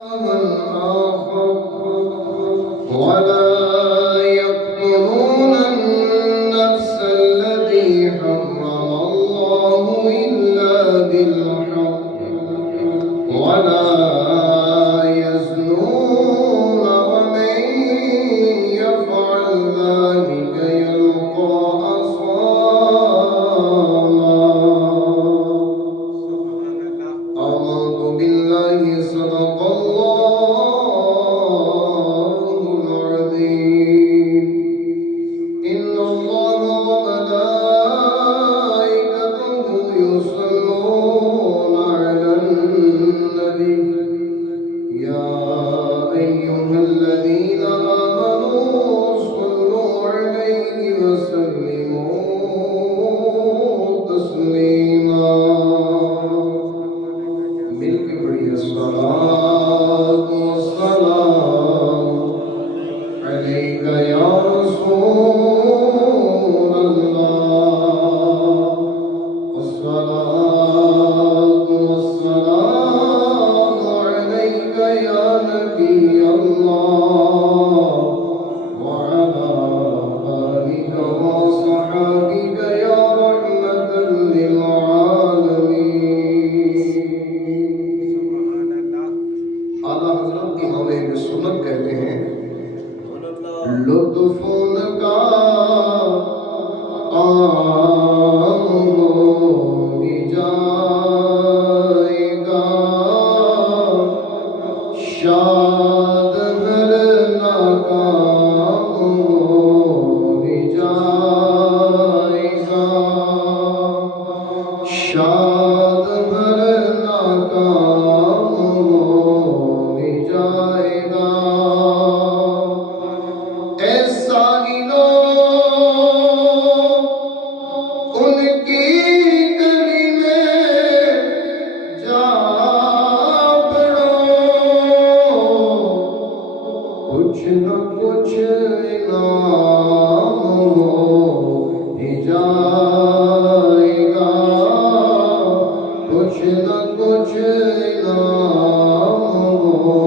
آخر ولا يقتلون النفس التي حرم الله إلا بالحق ولا يزنون ومن يفعل ذلك يلقى أثاما. أعوذ بالله صدق الله العظيم. إن الله وملائكته يصلون على النبي يا أيها الذين آمنوا صلوا عليه وسلموا تسليما. مل کے بڑی الصلاة والسلام عليك يا رسول الله والصلاة والسلام عليك يا نبي الله وعلى آلك وصحابك يا رحمة للعالمين. اعلیٰ حضرت امام اہل سنت کہتے ہیں لطف ان کا عام ہو جائے گا شاد ہر ناکام ہو جائے گا شاد ہر ناکام ہو جائے گا. ایسا ہی لو ان کی گلی میں جا پڑو کچھ نہ کچھ انعام ہو جائے گا کچھ نہ کچھ انعام ہو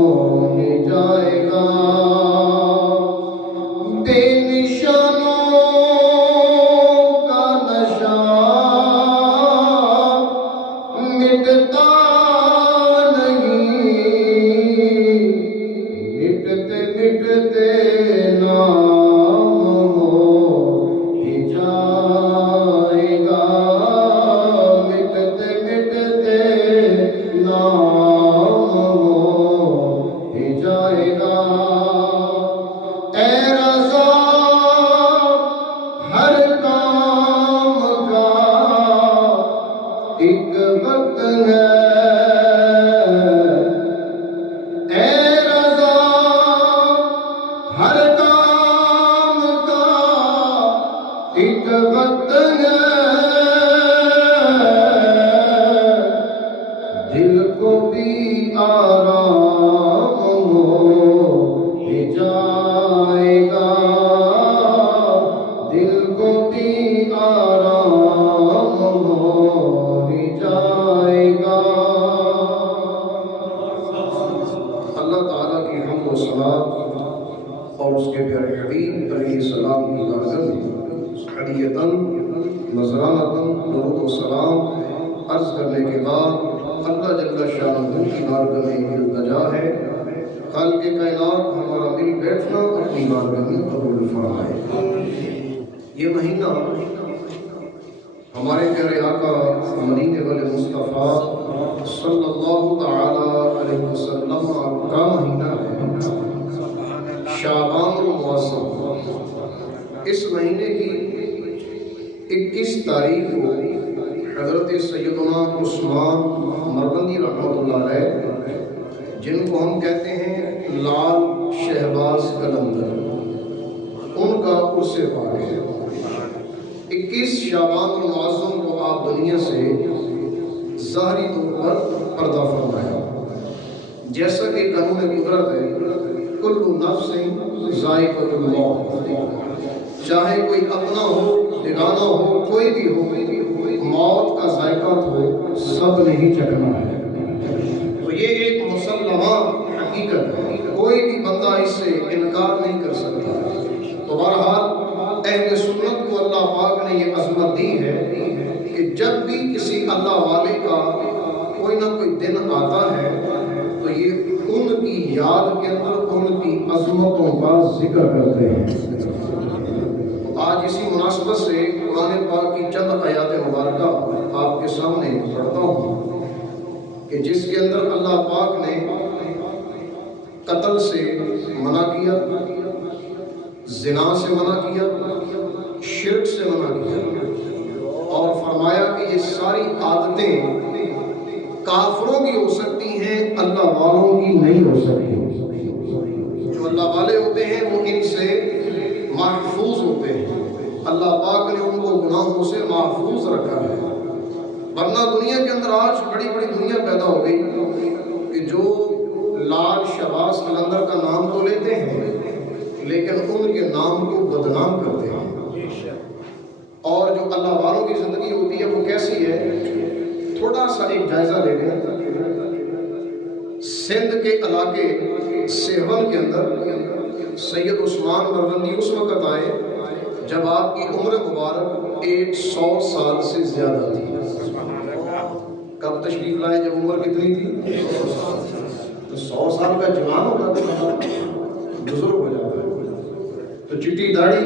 جائے گا. بے نشانوں کا نشہ مٹتا نہیں مٹتے مٹتے نام ہو جائے گا مٹتے مٹتے نام ہو جائے گا. اے رضا ہر کام کا ایک وقت ہے. اے رضا ہر کام کا ایک وقت ہے. دل کو بھی آرام ہو جائے گا دل کو بھی آرام ہو جائے گا. اللہ تعالیٰ کی حمد و صلات اور اس کے پیارے حبیب علیہ السلام کی بارگاہ میں ہدیۃً نذرانۃً درود و سلام عرض کرنے کے بعد اللہ جل شانہ کی بارگاہ میں التجا ہے خالق کائنات ہمارا مل بیٹھنا اپنی بارگاہ میں قبول فرمائے. یہ مہینہ ہمارے پیارے آقا مدینے والے مصطفیٰ صلی اللہ تعالی علیہ وسلم کا مہینہ ہے شعبان المعظم. اس مہینے کی 21 تاریخ کو حضرت سیدنا عثمان مرغنی رحمۃ اللہ علیہ جن کو ہم کہتے ہیں لال شہباز قلندر ان کا عرس پاک ہے. 21 شعبان المعظم کو آپ دنیا سے ظاہری طور پر پردہ فرمایا. جیسا کہ قانون قدرت ہے کل نفس ذائقۃ الموت چاہے کوئی اپنا ہو بیگانہ ہو کوئی بھی ہو موت کا ذائقہ تو سب نے ہی چکھنا ہے. تو یہ ایک مسلمہ انکار نہیں کر سکتا۔ تو بہرحال اہل سنت کو اللہ پاک نے یہ عظمت دی ہے کہ جب بھی کسی اللہ والے کا کوئی نہ کوئی دن آتا ہے تو یہ ان کی یاد کے اندر ان کی عظمتوں کا ذکر کرتے ہیں۔ آج اسی مناسبت سے قرآن پاک کی چند آیات مبارکہ آپ کے سامنے پڑھتا ہوں کہ جس کے اندر اللہ پاک نے قتل سے منع کیا، زنا سے منع کیا، شرک سے منع کیا، اور فرمایا کہ یہ ساری عادتیں کافروں کی ہو سکتی ہیں، اللہ والوں کی نہیں ہو سکتی۔ جو اللہ والے ہوتے ہیں وہ ان سے محفوظ ہوتے ہیں، اللہ پاک نے ان کو گناہوں سے محفوظ رکھا ہے۔ ورنہ دنیا کے اندر آج بڑی بڑی دنیا پیدا ہو گئی کہ جو لال شہباز قلندر کا نام تو لیتے ہیں لیکن ان کے نام کو بدنام کرتے ہیں۔ اور جو اللہ والوں کی زندگی ہوتی ہے وہ کیسی ہے؟ تھوڑا سا ایک جائزہ لے لیں۔ سندھ کے علاقے سیون کے اندر سید عثمان مرغندی اس وقت آئے جب آپ کی عمر مبارک 100 سال سے زیادہ تھی۔ کب تشریف لائے؟ جب عمر کتنی تھی؟ 100 سال کا جوان ہوتا تھا، بزرگ ہو جاتا ہے تو چٹی داڑھی،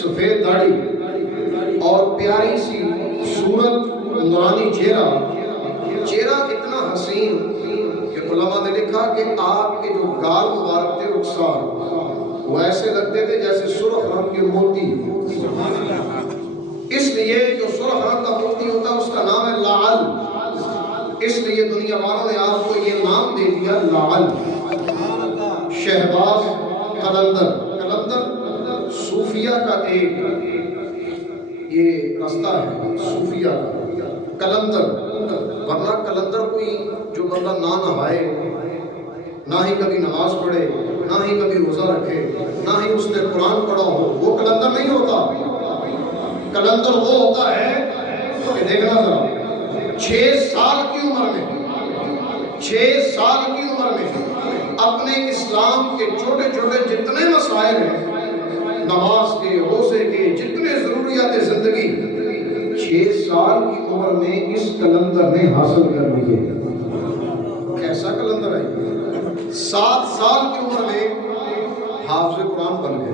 سفید داڑھی اور پیاری سی صورت، نورانی چہرہ اتنا حسین کہ علماء نے لکھا کہ آپ کے جو گال مبارک تھے رخسار وہ ایسے لگتے تھے جیسے سرخ رنگ کے موتی۔ اس لیے جو سرخ رنگ کا موتی ہوتا ہے اس کا نام ہے لعل، اس لیے دنیا والوں نے آپ کو یہ نام دے دیا لعل۔ شہباز قلندر صوفیہ کا ایک یہ رستہ ہے، صوفیہ کا قلندر۔ ورنہ قلندر کوئی جو بندہ نہ نہائے، نہ ہی کبھی نماز پڑھے، نہ ہی کبھی روزہ رکھے، نہ ہی اس نے قرآن پڑھا ہو، وہ قلندر نہیں ہوتا۔ قلندر وہ ہوتا ہے کہ دیکھنا ذرا 6 سال کی عمر میں، 6 سال کی عمر میں اپنے اسلام کے چھوٹے چھوٹے جتنے مسائل ہیں، نماز کے، روزے کے، جتنے ضروریات زندگی، 6 سال کی عمر میں اس قلندر نے حاصل کر لیے۔ کیسا قلندر ہے؟ 7 سال کی عمر میں حافظ قرآن بن گئے۔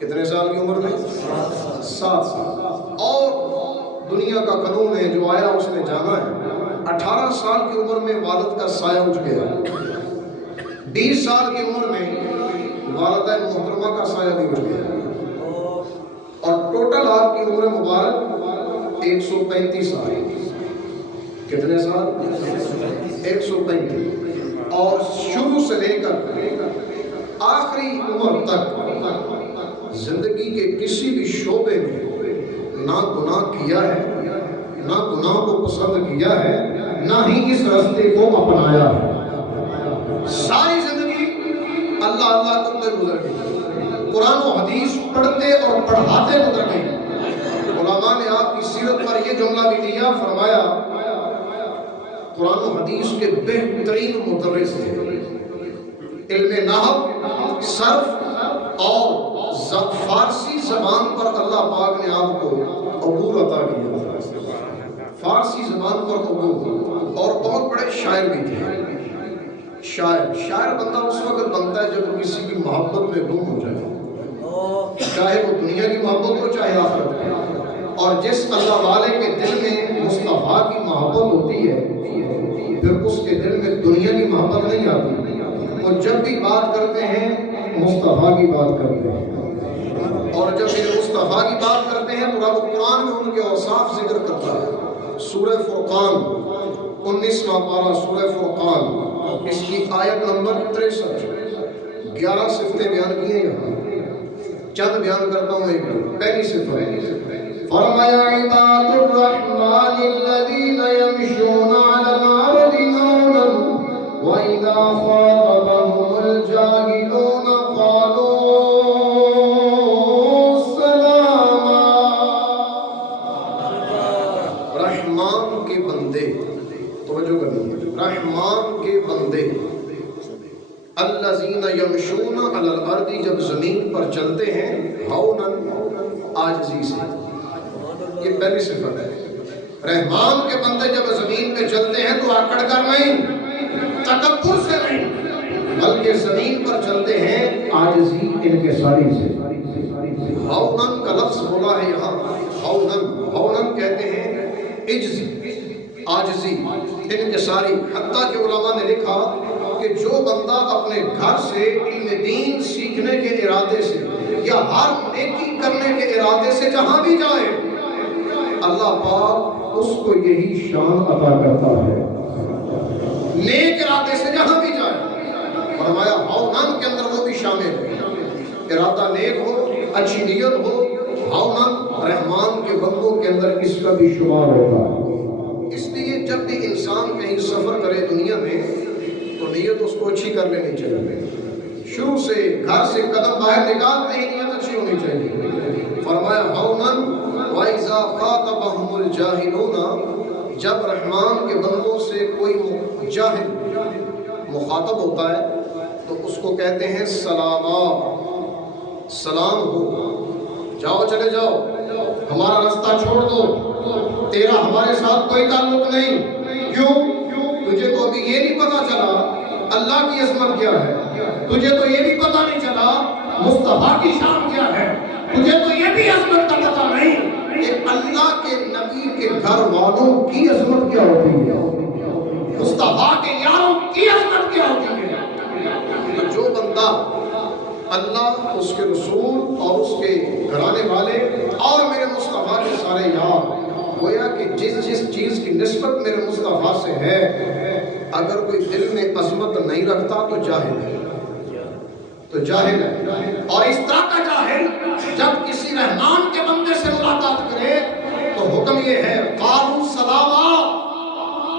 کتنے سال کی عمر میں؟ 7 سال۔ اور دنیا کا قانون ہے جو آیا اس نے جانا ہے۔ 18 سال کی عمر میں والد کا سایہ اٹھ گیا، 20 سال کی عمر میں والدہ محترمہ کا سایہ بھی اٹھ گیا، اور ٹوٹل آپ کی عمر مبارک 135 سال۔ کتنے سال؟ 135۔ اور شروع سے لے کر آخری عمر تک زندگی کے کسی بھی شعبے میں نہ گناہ کیا ہے، نہ گناہ کو پسند کیا ہے، نہ ہی اس راستے کو اپنایا ہے۔ ساری زندگی اللہ اللہ کرتے گزر گئی، قرآن و حدیث پڑھتے اور پڑھاتے گزر گئی۔ علماء نے آپ کی سیرت پر یہ جملہ بھی دیا، فرمایا قرآن و حدیث کے بہترین مدرس تھے، علم نحو، صرف اور فارسی زبان پر اللہ پاک نے آپ کو عبور عطا کیا، فارسی زبان پر عبور، اور بہت بڑے شاعر بھی تھے۔ شاعر بندہ اس وقت بنتا ہے جب کسی کی محبت میں گم ہو جائے، چاہے وہ دنیا کی محبت ہو چاہے آخرت کی۔ اور جس اللہ والے کے دل میں مصطفیٰ کی محبت ہوتی ہے پھر اس کے دل میں دنیا کی محبت نہیں آتی، اور جب بھی بات کرتے ہیں مصطفیٰ کی بات کرتے ہیں، اور جب یہ مصطفیٰ کی بات کرتے ہیں تو رب قرآن میں ان کے اوصاف ذکر کرتا ہے۔ سورہ فرقان 19واں پارہ سورہ فرقان، اس کی آیت نمبر 63، 11 صفتیں بیان کی ہیں یہاں، چند بیان کرتا ہوں۔ ایک پہلی صفت فرمایا عباد الرحمن الذین یمشون علی الارض مونا وَإِذَا خَاطَبَهُمُ الْجَاهِلُونَ قَالُوا سَلَامًا۔ رحمان کے بندے، توجہ کرنی ہے، رحمان کے بندے الذین یمشون علی الارض، جب زمین پر چلتے ہیں ہونن، عاجزی سے. یہ پہلی صفت ہے. رحمان کے بندے جب زمین پہ چلتے ہیں تو آکڑ کر نہیں، تکبر سے نہیں، بلکہ زمین پر چلتے ہیں عاجزی انکساری سے. ہونن کا لفظ بولا ہے یہاں. ہونن کہتے ہیں عجز، عاجزی، انکساری. حتیٰ کہ علماء نے لکھا کہ جو بندہ اپنے گھر سے علم دین سیکھنے کے ارادے سے یا ہر نیکی کرنے کے ارادے سے جہاں بھی جائے، اللہ پاک اس کو یہی شان عطا کرتا ہے. نیک ارادے سے جہاں بھی جائے، فرمایا ہونن کے اندر وہ بھی شامل ہے. ارادہ نیک ہو، اچھی نیت ہو، ہونن رحمان کے بندوں کے اندر اس کا بھی شمار ہوتا ہے. اس لیے جب بھی انسان کہیں سفر کرے دنیا میں تو نیت اس کو اچھی کر لینی چاہیے. شروع سے گھر سے قدم باہر نکالتے ہی نیت اچھی ہونی چاہیے. فرمایا ہونن وَإِذَا خَاطَبَهُمُ الْجَاهِلُونَ، جب رحمان کے بندوں سے کوئی جاہل مخاطب ہوتا ہے تو اس کو کہتے ہیں سلاما، سلام ہو، جاؤ چلے جاؤ، ہمارا رستہ چھوڑ دو، تیرا ہمارے ساتھ کوئی تعلق نہیں. کیوں؟ تجھے تو ابھی یہ نہیں پتا چلا اللہ کی عظمت کیا ہے، تجھے تو یہ بھی پتا نہیں چلا مصطفیٰ کی شان کیا ہے، تجھے تو یہ بھی عظمت کا پتا نہیں کہ اللہ کے نبی کے گھر والوں کی عظمت کیا ہوتی ہے، مصطفیٰ کے یاروں کی عظمت کیا ہوتی ہے. تو جو بندہ اللہ، اس کے رسول اور اس کے گھرانے والے اور میرے مصطفیٰ کے سارے یار، گویا کہ جس چیز کی نسبت میرے مصطفیٰ سے ہے، اگر کوئی دل میں عظمت نہیں رکھتا تو جاہل ہے، تو جاہل ہے. اور اس طرح کا جاہل جب کسی رحمان کے بندے سے ملاقات کرے تو حکم یہ ہے قالوا سلاما،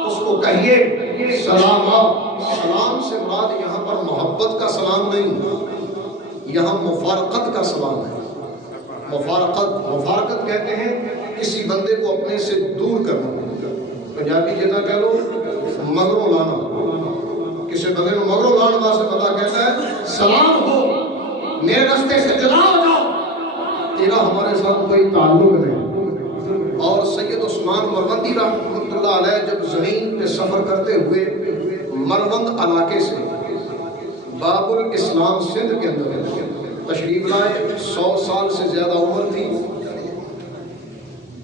اس کو کہیے سلاما. سلام سے مراد یہاں پر محبت کا سلام نہیں، یہاں مفارقت کا سلام ہے. مفارقت کہتے ہیں کسی بندے کو اپنے سے دور کرنا. پنجابی جیسا کہہ لو مگروں لانا، کسی بندے کو مگروں لانا سے پتا کہتا ہے سلام ہو، میرے راستے سے جدا ہو جاؤ، تیرا ہمارے ساتھ کوئی تعلق نہیں. اور سید عثمان مروندی رحمۃ اللہ علیہ جب زمین پہ سفر کرتے ہوئے مروند علاقے سے باب الاسلام سندھ کے اندر تشریف لائے، 100 سال سے زیادہ عمر تھی.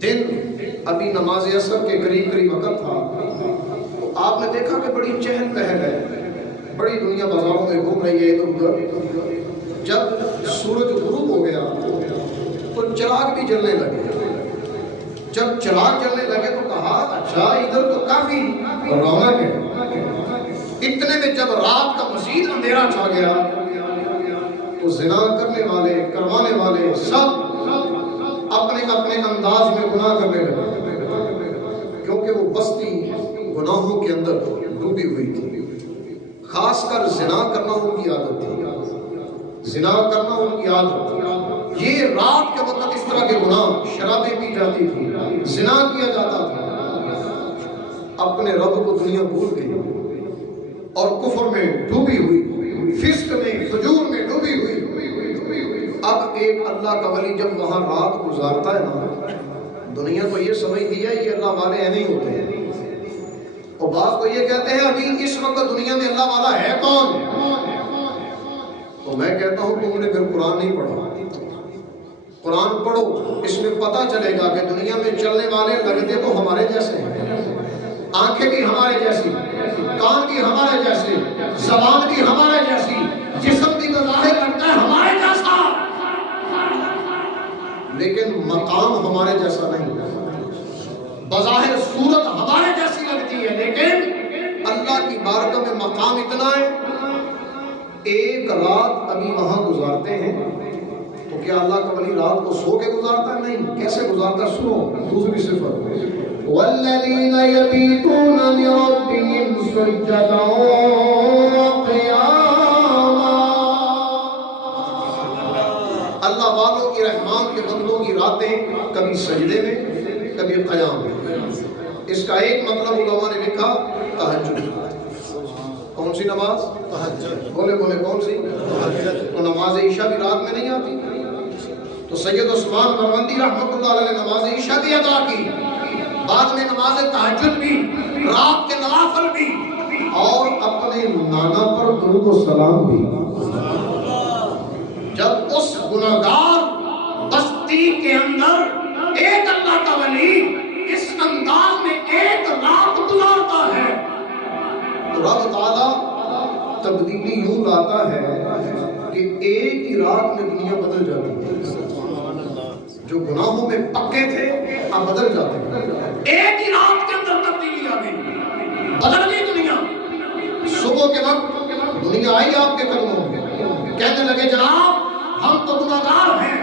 دن ابھی نماز عصر کے قریب وقت تھا. تو آپ نے دیکھا کہ بڑی چہل پہل ہے، بڑی دنیا بازاروں میں گھوم رہی ہے ادھر ادھر. جب سورج غروب ہو گیا تو چراغ بھی جلنے لگے. جب چراغ جلنے لگے تو کہا اچھا ادھر تو کافی رونق ہے. اتنے میں جب رات کا مزید اندھیرا چھا گیا تو زنا کرنے والے، کروانے والے سب اپنے اپنے انداز میں گناہ کرنے لگے، کیونکہ وہ بستی گناہوں کے اندر ڈوبی ہوئی تھی. خاص کر زنا کرنا ان کی عادت تھی، زنا کرنا ان کی عادت تھی. یہ رات کے وقت اس طرح کے گناہ، شرابیں پی جاتی تھی، زنا کیا جاتا تھا. اپنے رب کو دنیا بھول گئی اور کفر میں ڈوبی ہوئی، فسق میں، فجور میں ڈوبی ہوئی. اب ایک اللہ کا ولی جب وہاں رات گزارتا ہے نا، دنیا کو یہ سمجھتی ہے یہ اللہ والے ایسے ہی ہوتے ہیں. اور بعض کو یہ کہتے ہیں ابھی اس وقت دنیا میں اللہ والا ہے کون؟ تو میں کہتا ہوں تم نے پھر قرآن نہیں پڑھا. قرآن پڑھو، اس میں پتہ چلے گا کہ دنیا میں چلنے والے لگتے تو ہمارے جیسے ہیں، آنکھیں بھی ہمارے جیسی، کان بھی ہمارے جیسے، زبان بھی ہمارے جیسی، جسم بھی بظاہر لگتا ہے ہمارے جیسا، لیکن مقام ہمارے جیسا نہیں. بظاہر صورت ہمارے جیسی لگتی ہے لیکن اللہ کی بارگاہ میں مقام اتنا ہے. ایک رات ابھی وہاں گزارتے ہیں تو کیا اللہ کا ولی رات کو سو کے گزارتا ہے؟ نہیں. کیسے گزارتا ہے؟ سنو دوسری صفت، والذین یبیتون لربہم سجدا وقیاما. اللہ والوں کی، رحمان کے بندوں کی راتیں کبھی سجدے میں کبھی قیام میں. اس کا ایک مطلب علماء نے لکھا تہجد. کون سی نماز؟ تہجد۔ بولے بولے کون سی؟ تہجد۔ تو نماز عشاء بھی رات میں نہیں آتی؟ تو سید عثمان مروندی رحمۃ اللہ علیہ نے نماز عشاء بھی ادا کی، بعد میں نماز تہجد بھی، رات کے نوافل بھی، اور اپنے نانا پر درود و سلام بھی۔ جب اس گناہگار بستی کے اندر ایک اللہ کا ولی اس انداز میں ایک رات گزارتا ہے تو رب تعالیٰ تبدیلی یوں لاتا ہے کہ ایک ہی رات میں دنیا بدل جاتی ہے۔ جو گناہوں میں پکے تھے اب بدل جاتے ہیں، ایک ہی رات کے اندر تبدیلی آ گئی، بدل گئی دنیا۔ صبح کے وقت دنیا آئی آپ کے قدموں میں، کہنے لگے جناب ہم تو گناہگار ہیں،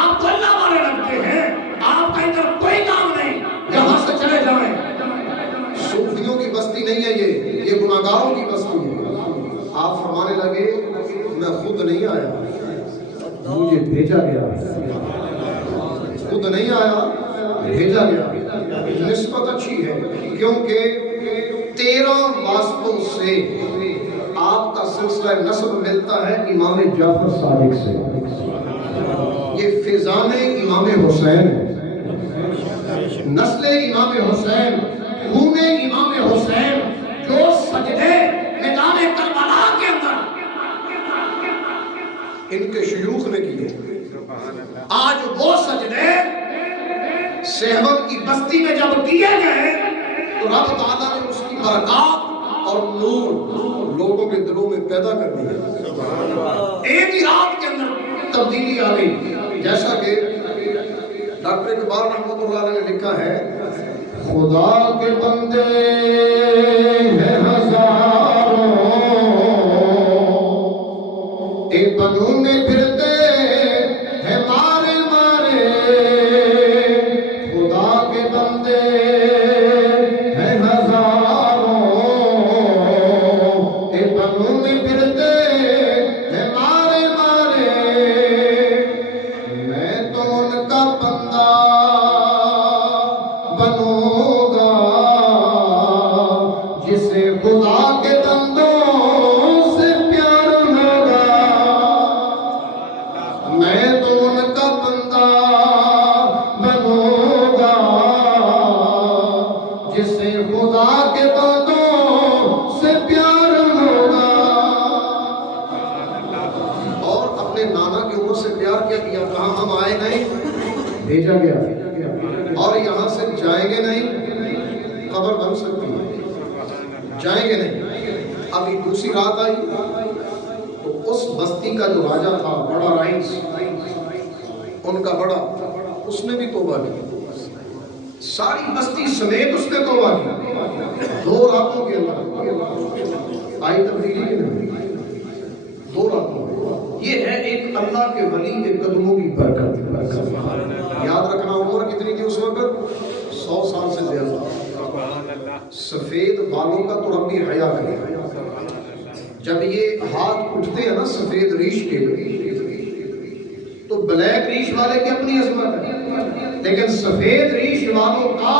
آپ تو اللہ والے لگتے ہیں، آپ کا ادھر کوئی کام نہیں، یہاں سے چلے جائیں۔ صوفیوں کی بستی نہیں ہے یہ گناہگاروں کی بستی ہے۔ آپ فرمانے لگے میں خود نہیں آیا، مجھے بھیجا گیا، خود نہیں آیا بھیجا گیا۔ نسبت اچھی ہے کیونکہ 13 واسطوں سے آپ کا سلسلہ نسب ملتا ہے امام جعفر صادق سے۔ یہ فیضان امام حسین، نسل امام حسین، خون امام حسین، جو سجدے میدان کربلا کے اندر ان کے شیوخ نے کیے، آج وہ سجدے صحبت کی بستی میں جب کیے گئے تو رب تعالیٰ نے اس کی برکات اور نور لوگوں کے دلوں میں پیدا کر دیا۔ ایک ہی رات کے اندر تبدیلی آ گئی، جیسا کہ ڈاکٹر اقبال رحمۃ اللہ علیہ نے لکھا ہے، خدا کے بندے ہیں ہزاروں، ایک بنوں میں پھرتے ہیں مارے مارے، خدا کے بندے ہیں ہزاروں، ایک بنوں میں پھرتے ہیں مارے مارے، میں تو ان کا بندہ بنوں گا جسے خدا کے بندوں سے پیار ہوگا، میں تو ان کا بندہ بنوں گا جسے خدا کے بندوں سے پیار ہوگا۔ اور اپنے نانا کی عمر سے پیار کیا، کہاں ہم آئے نہیں بھیجا گیا، اور یہاں سے جائیں گے نہیں، قبر بن سکتی ہے، جائیں گے نہیں۔ ابھی دوسری رات آئی تو اس بستی کا جو راجہ تھا، بڑا رئیس، ان کا بڑا، اس نے بھی توبہ کی، ساری بستی سمیت اس نے توبہ کی۔ 2 راتوں کے اندر آئی تبدیلی کی نہیں، 2 راتوں۔ یہ ہے ایک اللہ کے ولی کے قدموں کی برکت۔ یاد رکھنا عمر کتنی تھی اس وقت؟ 100 سال سے زیادہ۔ سفید بالوں کا تو رب بھی حیا کرے، جب یہ ہاتھ اٹھتے ہیں نا سفید ریش کے، تو بلیک ریش والے کی اپنی عظمت ہے، لیکن سفید ریش والوں کا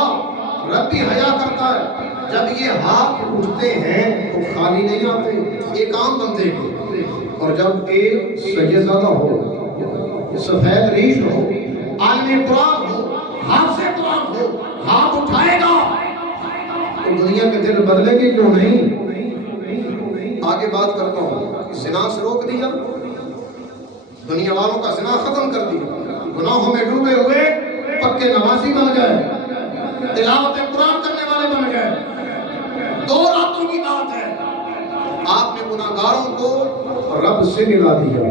رب بھی حیا کرتا ہے۔ جب یہ ہاتھ اٹھتے ہیں تو خالی نہیں آتے، ایک عام بندے کے، اور جب ایک سیدزادہ ہو، سفید ریش ہو، عالم قرآن ہو، حافظ قرآن ہو، ہاتھ اٹھائے گا تو دنیا کے دل بدلے گی کیوں نہیں؟ آگے بات کرتا ہوں، زنا سے روک دیا، دنیا والوں کا زنا ختم کر دیا، گناہوں میں ڈوبے ہوئے پکے نمازی بن گئے، تلاوت قرآن کرنے والے بن گئے۔ 2 راتوں کی بات ہے، آپ نے گناہگاروں کو رب سے ملا دیا،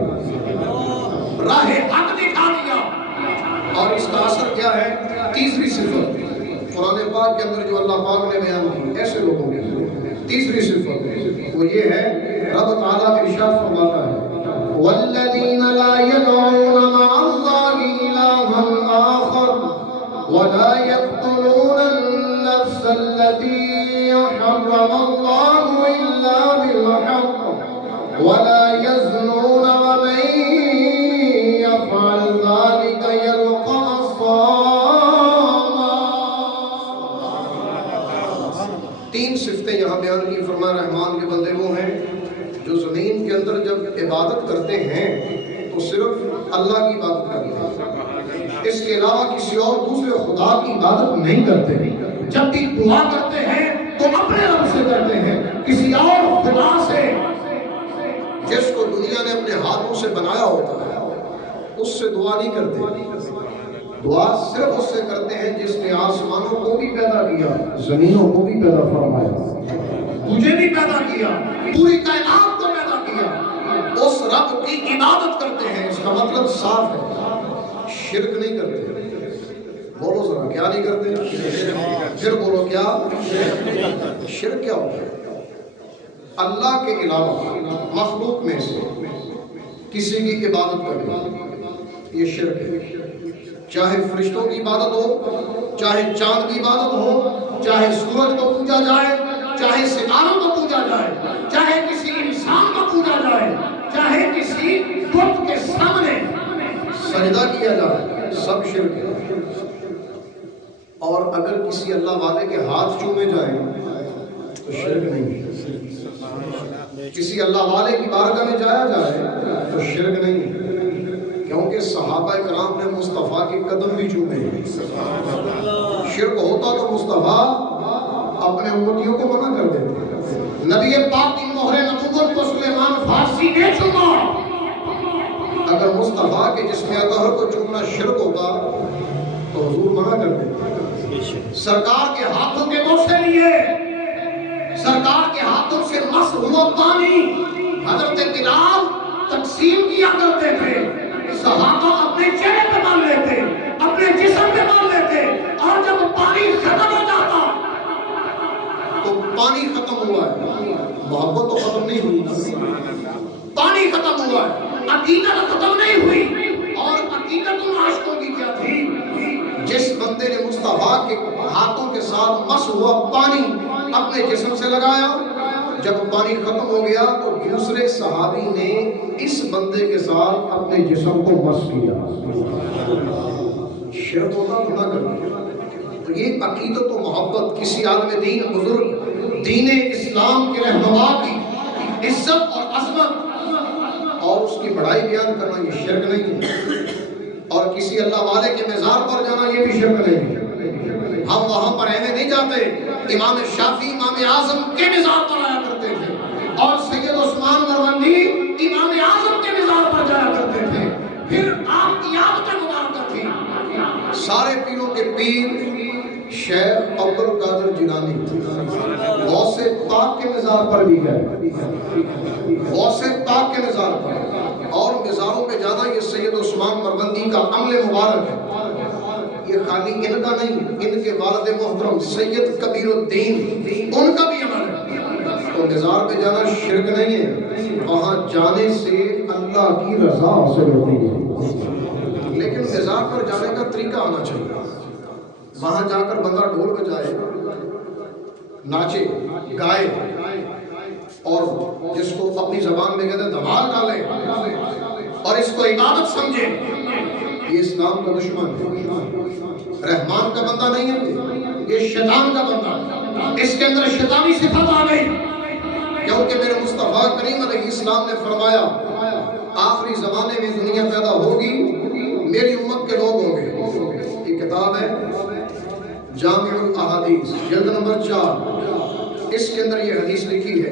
راہ حق دکھا دیا، اور اس کا اثر کیا ہے؟ تیسری صفت قرآن پاک کے اندر جو اللہ پاک نے بیان کی ایسے لوگوں کی، تیسری صفت وہ یہ ہے، رب تعالیٰ ارشاد فرماتا ہے، وَالَّذِينَ لَا يَدْعُونَ مَعَ اللَّهِ إِلَٰهًا آخَرَ وَلَا يَقْتُلُونَ النَّفْسَ الَّتِي حَرَّمَ اللَّهُ إِلَّا بِالْحَقِّ وَلَا يَزْنُونَ وَمَن يَفْعَلْ ذَلِكَ يَلْقَ أَثَامًا۔ 3 صفتیں یہاں بیان کی، فرمایا رحمان کے بندے وہ ہیں عبادت کرتے ہیں تو صرف اللہ کی عبادت کرتے ہیں، اس کے علاوہ کسی اور دوسرے خدا کی عبادت نہیں کرتے۔ جب بھی دعا کرتے ہیں تو اپنے رب سے کرتے ہیں، کسی اور خدا سے جس کو دنیا نے اپنے ہاتھوں سے بنایا ہوتا ہے اس سے دعا نہیں کرتے۔ دعا صرف اس سے کرتے ہیں جس نے آسمانوں کو بھی پیدا کیا، زمینوں کو بھی پیدا فرمایا، تجھے بھی پیدا کیا، پوری کائنات کو پیدا کیا، اس رب کی عبادت کرتے ہیں۔ اس کا مطلب صاف ہے، شرک نہیں کرتے۔ بولو ذرا، کیا نہیں کرتے؟ پھر بولو کیا؟ شرک کیا ہوتا ہے؟ اللہ کے علاوہ مخلوق میں سے کسی کی عبادت کرنا، یہ شرک ہے۔ چاہے فرشتوں کی عبادت ہو، چاہے چاند کی عبادت ہو، چاہے سورج کو پوجا جائے، چاہے ستاروں کو پوجا جائے، چاہے کسی انسان کو پوجا جائے، چاہے کسی بت کے سامنے سجدہ کیا جائے، سب شرک ہے۔ اور اگر کسی اللہ والے کے ہاتھ چومے جائیں تو شرک نہیں ہے۔ کسی اللہ والے کی بارگاہ میں جایا جائے تو شرک نہیں ہے، کیونکہ صحابہ کرام نے مصطفیٰ کے قدم بھی چومے ہیں۔ شرک ہوتا تو مصطفیٰ اپنے امتیوں کو منع کر دیتے۔ نبی پاک کی مہر نبوت کو سلیمان فارسی نے چوما۔ اگر مصطفیٰ کے جسم اطہر کو چومنا شرک ہوتا تو حضور منع کر دیتے۔ سرکار کے ہاتھوں کے بوسے لیے، سرکار کے ہاتھوں سے مس ہوا پانی حضرت بلال تقسیم کیا کرتے تھے۔ صحابہ اپنے چہرے پہ مان لیتے، اپنے جسم پہ مان لیتے، اور جب پانی ختم ہو جاتا تو پانی ختم ہوا ہے، محبت تو ختم نہیں ہوئی، پانی ختم ہوا ہے، عقیدت ختم نہیں ہوئی۔ اور عقیدت ان عاشقوں کی کیا تھی؟ جس بندے نے مصطفیٰ کے ہاتھوں کے ساتھ مس ہوا پانی اپنے جسم سے لگایا، جب پانی ختم ہو گیا تو دوسرے صحابی نے اس بندے کے ساتھ اپنے جسم کو مس کیا۔ شرک ہوتا تو نہ کرنا۔ تو یہ عقیدت و محبت کسی عالم دین بزرگ دین اسلام کے رہنما کی عزت اور عظمت اور اس کی بڑائی بیان کرنا یہ شرک نہیں ہے۔ اور کسی اللہ والے کے مزار پر جانا یہ بھی شرک نہیں ہے۔ ہم وہاں پر ایویں نہیں جاتے۔ امام شافعی امام اعظم کے مزار پر آیا کرتے تھے، اور سید عثمان نروندی امام اعظم کے مزار پر جایا کرتے تھے۔ پھر آپ کی عادتیں مبارکہ تھی۔ سارے پیروں کے پیر شیخ عبد القادر جیلانی غوث پاک کے مزار پر بھی گئے، غوث پاک کے مزار پر۔ اور مزاروں پہ جانا یہ سید عثمان نروندی کا عمل مبارک ہے۔ یہ خالی ان کا نہیں، ان کے والد محترم سید کبیر الدین ان کا بھی عمل ہے۔ تو مزار پہ جانا شرک نہیں ہے، وہاں جانے سے اللہ کی رضا حاصل ہوتی ہے۔ لیکن مزار پر جانے کا طریقہ آنا چاہیے۔ وہاں جا کر بندہ ڈھول بجائے، ناچے گائے، اور جس کو اپنی زبان میں کہتے ہیں دھمال ڈالے، اور اس کو عبادت سمجھے، یہ اسلام کا دشمن ہے، رحمان کا بندہ نہیں ہے، یہ شیطان کا بندہ ہے۔ اس کے اندر شیطانی صفت آ گئی، کیونکہ میرے مصطفیٰ کریم علیہ السلام نے فرمایا آخری زمانے میں دنیا پیدا ہوگی، میری امت کے لوگ ہوں گے۔ یہ کتاب ہے جامع الاحادیث جلد نمبر 4، اس کے اندر یہ حدیث لکھی ہے۔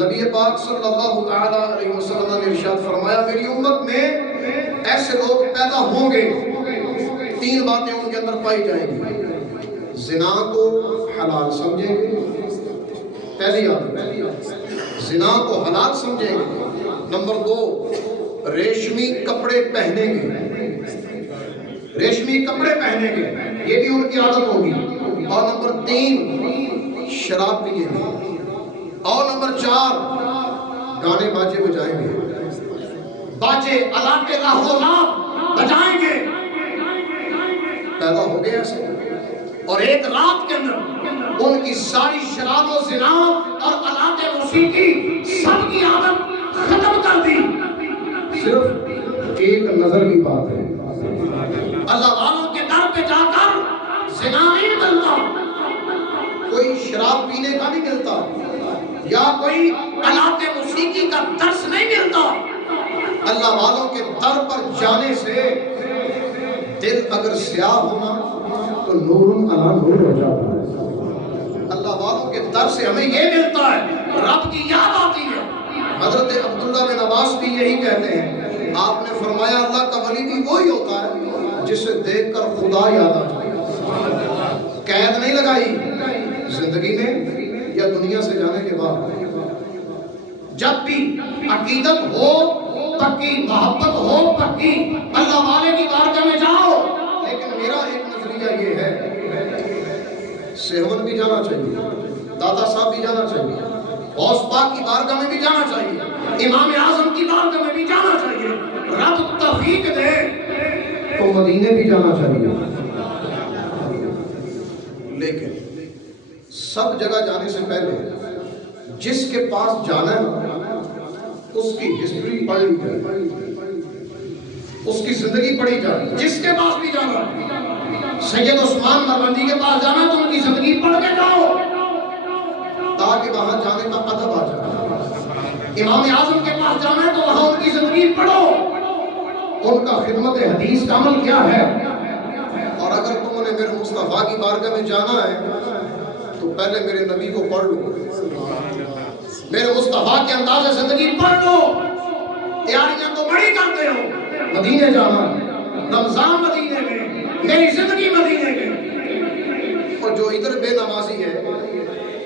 نبی پاک صلی اللہ تعالی علیہ وسلم نے ارشاد فرمایا میری امت میں ایسے لوگ پیدا ہوں گے، 3 باتیں ان کے اندر پائی جائیں گی۔ زنا کو حلال سمجھیں گے، پہلی عادت زنا کو حلال سمجھیں گے۔ نمبر 2 ریشمی کپڑے پہنیں گے، ریشمی کپڑے پہنیں گے، یہ بھی ان کی عادت ہوگی۔ اور نمبر 3 شراب پیئیں گے۔ اور نمبر 4 گانے باجے بجائیں گے، باجے علاقے لاہو لاپ بجائیں گے۔ پیدا ہو گئے ایسے، اور ایک رات کے اندر ان کی ساری شراب و زنا اور آلات موسیقی سب کی عادت ختم کر دی۔ صرف ایک نظر کی بات ہے، اللہ والوں کے در پہ جا کر زنا نہیں ملتا، کوئی شراب پینے کا نہیں ملتا، یا کوئی آلات موسیقی کا درس نہیں ملتا، جانے سے دل اگر سیاہ ہونا تو نور علی نور ہو جاتا ہے۔ اللہ والوں کے در سے ہمیں یہ ملتا ہے، رب کی یاد آتی ہے۔ حضرت عبداللہ بن عباس بھی یہی کہتے ہیں، آپ نے فرمایا اللہ کا ولی بھی وہی ہوتا ہے جسے دیکھ کر خدا یاد آ جائے۔ قید نہیں لگائی زندگی میں یا دنیا سے جانے کے بعد، جب بھی عقیدت ہو پکی، محبت ہو پکی، اللہ والے کی بارگاہ میں جاؤ۔ لیکن میرا ایک نظریہ یہ ہے، سہون بھی جانا چاہیے، دادا صاحب بھی جانا چاہیے، غوث پاک کی بارگاہ میں بھی جانا چاہیے، امام اعظم کی بارگاہ میں بھی جانا چاہیے، رب توفیق دے تو مدینے بھی جانا چاہیے۔ لیکن سب جگہ جانے سے پہلے جس کے پاس جانا ہے اس کی ہسٹری پڑھ لی جائے، اس کی زندگی پڑھی جائے۔ جس کے پاس بھی جانا ہے، سید عثمان مربندی کے پاس جانا ہے تو ان کی زندگی پڑھ کے جاؤ تاکہ وہاں جانے کا ادب آ جائے۔ امام اعظم کے پاس جانا ہے تو وہاں ان کی زندگی پڑھو، ان کا خدمت حدیث کا عمل کیا ہے۔ اور اگر تم نے میرے مصطفیٰ کی بارگاہ میں جانا ہے تو پہلے میرے نبی کو پڑھ لو، میرے مصطفیٰ کے انداز زندگی پڑھ لو۔ تیاریاں تو بڑی کرتے ہو، مدینے جانا، رمضان مدینے میں، میری زندگی مدینے میں۔ اور جو ادھر بے نمازی ہے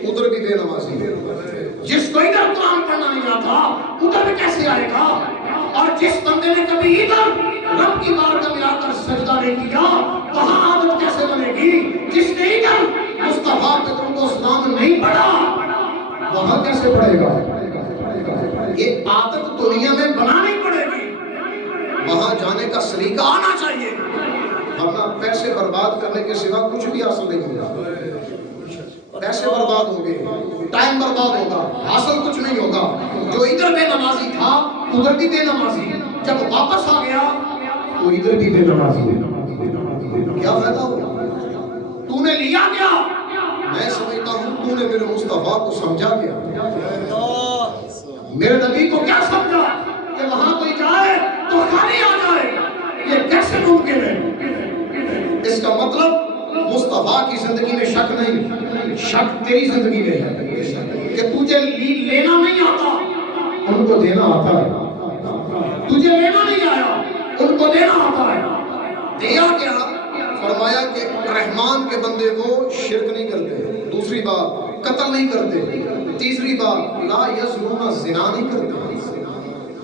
ادھر بھی بے نمازی ہے۔ جس کو ادھر قرآن پڑھنا نہیں آتا ادھر بھی کیسے آئے گا؟ اور جس بندے نے کبھی ادھر رب کی بارگاہ میں آ کر سجدہ نہیں کیا وہاں عادت کیسے بنے گی؟ جس نے ادھر مصطفیٰ پہ تم کو اسلام نہیں پڑھا وہاں کیسے پڑھے گا؟ یہ عادت دنیا میں بنانی پڑے گی، وہاں جانے کا سلیقہ آنا چاہیے، ورنہ پیسے برباد کرنے کے سوا کچھ بھی حاصل نہیں ہوگا۔ پیسے برباد ہوں گے، ٹائم برباد ہوگا، حاصل کچھ نہیں ہوگا۔ جو ادھر بے نمازی تھا ادھر بھی بے نمازی، جب واپس آ گیا تو ادھر بھی بے نمازی۔ کیا فائدہ ہوگا؟ تو نے لیا کیا؟ میں سمجھتا ہوں تو نے میرے مصطفیٰ کو سمجھا کیا، میرے نبی کو کیا سمجھا کہ وہاں کوئی جائے تو خالی آ جائے؟ یہ کیسے ممکن ہے؟ اس کا مطلب مصطفیٰ کی زندگی میں شک نہیں، شک تیری زندگی میں ہے کہ تجھے لینا نہیں آتا، ان کو دینا آتا ہے۔ تجھے لینا نہیں آیا، ان کو دینا آتا ہے۔ دیا کیا؟ فرمایا کہ رحمان کے بندے وہ شرک نہیں کرتے، دوسری بات قتل نہیں کرتے، تیسری بات لا یزنون، زنا نہیں کرتے۔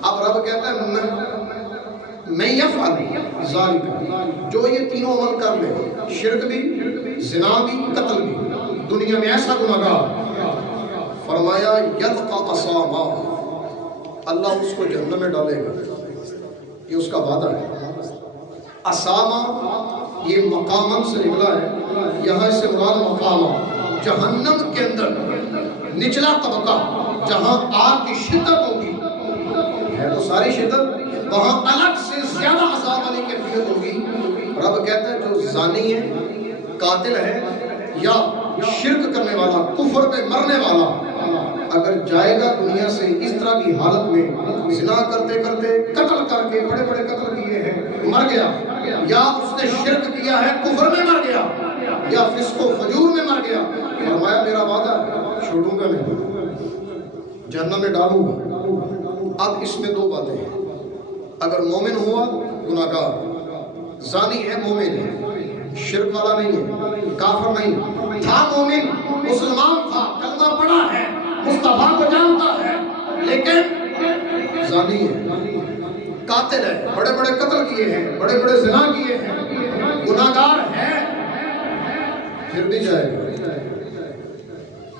اب رب کہتا ہے میں یفعل ذالک، جو یہ تینوں عمل کر لے، شرک بھی، زنا بھی، قتل بھی، دنیا میں ایسا گناہگار، فرمایا یلقى اثاما، اللہ اس کو جہنم میں ڈالے گا، یہ اس کا وعدہ ہے۔ اسامہ یہ مقامن سے نکلا ہے، یہاں سے مراد مقامہ، جہنم کے اندر نچلا طبقہ جہاں آگ کی شدت ہوگی، ہے تو ساری شدت، وہاں الگ سے زیادہ عذاب والی کیفیت ہوگی۔ رب کہتا ہے جو زانی ہے، قاتل ہے یا شرک کرنے والا، کفر پہ مرنے والا، اگر جائے گا دنیا سے اس طرح کی حالت میں، زنا کرتے کرتے، قتل کر کے، بڑے بڑے قتل کیے ہیں، مر گیا، یا اس نے شرک کیا ہے کفر میں مر گیا، یا فسق و فجور میں مر گیا، فرمایا میرا وعدہ چھوڑوں گا نہیں، جہنم میں ڈالوں گا۔ اب اس میں دو باتیں ہیں، اگر مومن ہوا گناہگار، زانی ہے مومن ہے، شرک والا نہیں ہے، کافر نہیں، تھا مومن، مسلمان تھا، کلمہ پڑھا ہے، مصطفیٰ کو جانتا ہے، لیکن زانی ہے، قاتل ہے، بڑے بڑے قتل کیے ہیں، بڑے بڑے زنا کیے ہیں، گناہگار ہے، پھر بھی جائے گا،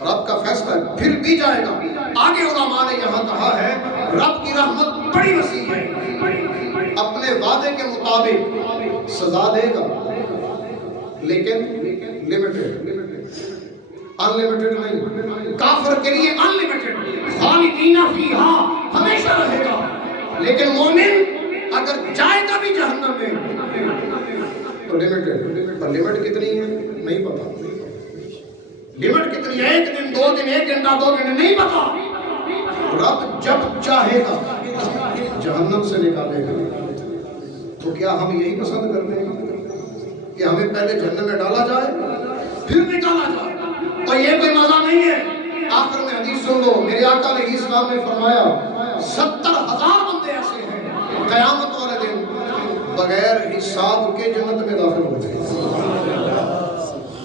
رب کا فیصلہ ہے، پھر بھی جائے گا۔ آگے علماء نے یہاں کہا ہے رب کی رحمت بڑی وسیع ہے، اپنے وعدے کے مطابق سزا دے گا، لیکن لمیٹڈ، ان لمیٹڈ نہیں۔ کافر کے لیے ان لمیٹڈ، خالدین فیہا، ہمیشہ رہے گا، لیکن مومن اگر جائے گا بھی جہنم میں تو لمیٹڈ، پر لمٹ کتنی ہے نہیں پتا، لمٹ کتنی ہے، ایک دن، دو دن، ایک گھنٹہ، دو گھنٹے، نہیں پتا۔ رب جب چاہے گا جہنم سے نکالے گا، تو کیا ہم یہی پسند کرتے ہیں کہ ہمیں پہلے جہنم میں ڈالا جائے پھر نکالا جائے؟ اور یہ کوئی مزہ نہیں ہے۔ آخر میں حدیث سن لو، میرے آقا علیہ السلام نے فرمایا 70,000 بندے ایسے ہیں قیامت والے دن بغیر حساب کے جنت میں داخل ہو گئے،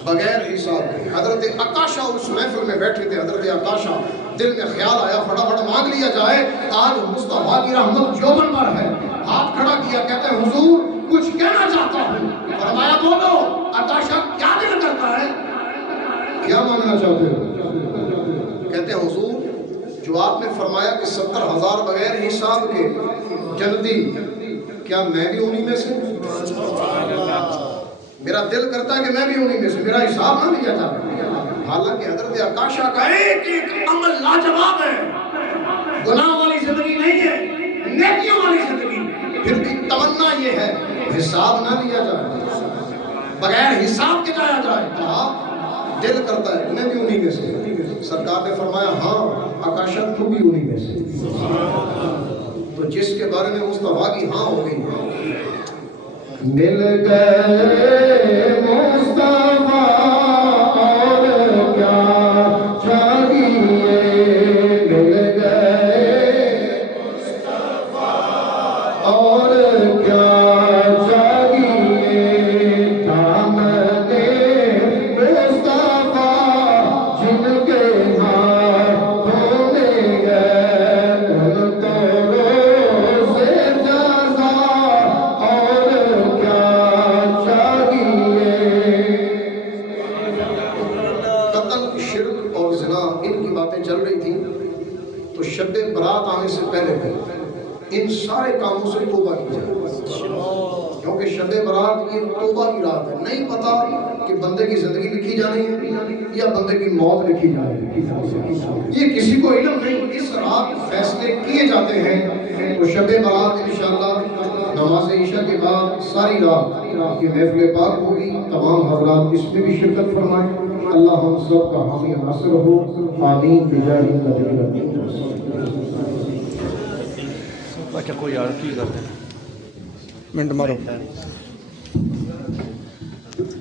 بغیر حساب کے۔ حضرت عکاشہ اس محفل میں بیٹھے تھے، حضرت عکاشہ دل میں خیال آیا فٹافٹ مانگ لیا جائے، آج مصطفیٰ کی رحمت جوبن پر ہے۔ ہاتھ کھڑا کیا، کہتے ہیں حضور کچھ کہنا چاہتا ہوں۔ فرمایا بولو۔ عکاشہ کیا دل کرتا ہے، کیا مانگنا چاہتے ہو؟ کہتے ہیں حضور جو آپ نے فرمایا کہ 70,000 بغیر حساب کے جنتی، کیا میں بھی انہی میں سے؟ میرا دل کرتا ہے کہ میں بھی انہی میں سے، میرا حساب نہ لیا جائے۔ حالانکہ حضرت عکاشہ کا ایک ایک عمل لاجواب ہے، گناہ والی زندگی نہیں ہے، نیکیوں والی زندگی، پھر بھی تمنا یہ ہے حساب نہ لیا جائے، بغیر حساب کے جایا جائے۔ کہا دل کرتا ہے میں بھی انہی میں سے۔ سرکار نے فرمایا ہاں عکاشہ تو بھی انہی میں سے۔ تو جس کے بارے میں مصطفیٰ کی ہاں ہو گئی، مل گئے مصطفیٰ اور کیا چاہیے، مل گئے مصطفیٰ اور کیا چاہیے، دامن مصطفیٰ جن کے ہاتھوں میں گئے، ان تو روز جزا اور کیا چاہیے۔ قتل، شرک اور زنا ان کی باتیں چل رہی تھیں، تو شب برات آنے سے پہلے ان سارے کاموں سے توبہ کی جائے، کیونکہ شب برات یہ توبہ کی رات ہے۔ نہیں پتا کہ بندے کی زندگی لکھی جانی ہے یا بندے کی موت لکھی جانی ہے، یہ کسی کو علم نہیں۔ اس رات فیصلے کیے جاتے ہیں۔ تو شب برات انشاءاللہ نماز عشاء کے بعد ساری رات یہ محفل پاک ہوگی، تمام حضرات اس میں بھی شرکت فرمائیں۔ اللہ ہم سب کا حامی ناصر ہو، آمین بجاہ نبی۔ اچھا کوئی یار کی کرتے ہیں منٹ مارو۔